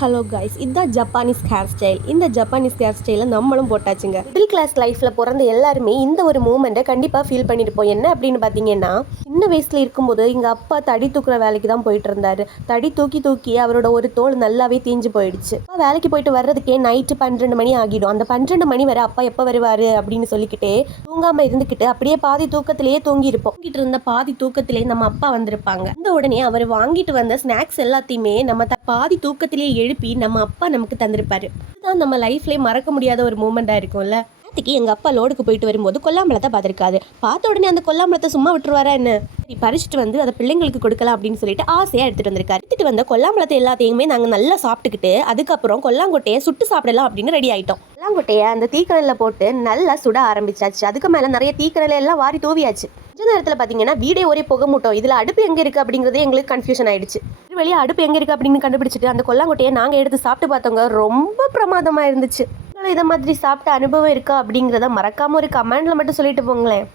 Hello guys, இதுதான் Japanese hair style. இந்த Japanese hair ஸ்டைலை நம்மளும் போட்டாச்சுங்க. மிடில் கிளாஸ் லைஃப்பில் பிறந்த எல்லாருமே இந்த ஒரு மூமெண்ட்டை கண்டிப்பாக ஃபீல் பண்ணியிருப்போம். என்ன அப்படின்னு பார்த்தீங்கன்னா, சின்ன வயசில் இருக்கும்போது எங்கள் அப்பா தடி தூக்குற வேலைக்கு தான் போயிட்டு இருந்தாரு. தடி தூக்கி தூக்கி அவரோட ஒரு தோல் நல்லாவே தீஞ்சு போயிடுச்சு. அப்பா வேலைக்கு போயிட்டு வர்றதுக்கே நைட்டு 12 மணி ஆகிடும். அந்த 12 மணி வரை அப்பா எப்போ வருவார் அப்படின்னு சொல்லிக்கிட்டே தூங்காமல் இருந்துக்கிட்டு அப்படியே பாதி தூக்கத்திலேயே தூங்கிட்டு இருந்த பாதி தூக்கத்திலே நம்ம அப்பா வந்திருப்பாங்க. இந்த உடனே அவர் வாங்கிட்டு வந்த ஸ்நாக்ஸ் எல்லாத்தையுமே நம்ம பாதி தூக்கத்திலேயே எழுப்பி நம்ம அப்பா நமக்கு தந்திருப்பாரு. இதுதான் நம்ம லைஃப்லேயே மறக்க முடியாத ஒரு மூமெண்ட்டாக இருக்கும்ல. நேற்றுக்கு எங்கள் அப்பா லோடுக்கு போயிட்டு வரும்போது கொல்லாம்பழத்தை பார்த்துருக்காரு. பார்த்த உடனே அந்த கொல்லாம்பழத்தை சும்மா விட்டுருவாரா என்ன? சரி, பறிச்சுட்டு வந்து அதை பிள்ளைங்களுக்கு கொடுக்கலாம் அப்படின்னு சொல்லிட்டு ஆசையாக எடுத்துகிட்டு வந்திருக்காரு. எடுத்துகிட்டு வந்த கொல்லாம்பழத்தை எல்லாத்தையுமே நாங்கள் நல்லா சாப்பிட்டுக்கிட்டு அதுக்கப்புறம் கொல்லாங்கொட்டையை சுட்டு சாப்பிடலாம் அப்படின்னு ரெடி ஆகிட்டோம். கொல்லாங்கொட்டையை அந்த தீக்கணலில் போட்டு நல்லா சுட ஆரம்பிச்சாச்சு. அதுக்கு மேலே நிறைய தீக்கணலை எல்லாம் வாரி தூவியாச்சு. கொஞ்ச நேரத்தில் பார்த்தீங்கன்னா வீடே ஒரே புகை மூட்டம். இதில் அடுப்பு எங்கே இருக்குது அப்படிங்கிறதே எங்களுக்கு கன்ஃபியூஷன் ஆயிடுச்சு. வெளியே அடுப்பு எங்கே இருக்குது அப்படின்னு கண்டுபிடிச்சிட்டு அந்த கொல்லாங்கொட்டையை நாங்கள் எடுத்து சாப்பிட்டு பார்த்தவங்க ரொம்ப பிரமாதமாக இருந்துச்சு. இதை மாதிரி சாப்பிட்ட அனுபவம் இருக்கா அப்படிங்கிறத மறக்காமல் ஒரு கமெண்டில் மட்டும் சொல்லிட்டு போங்களேன்.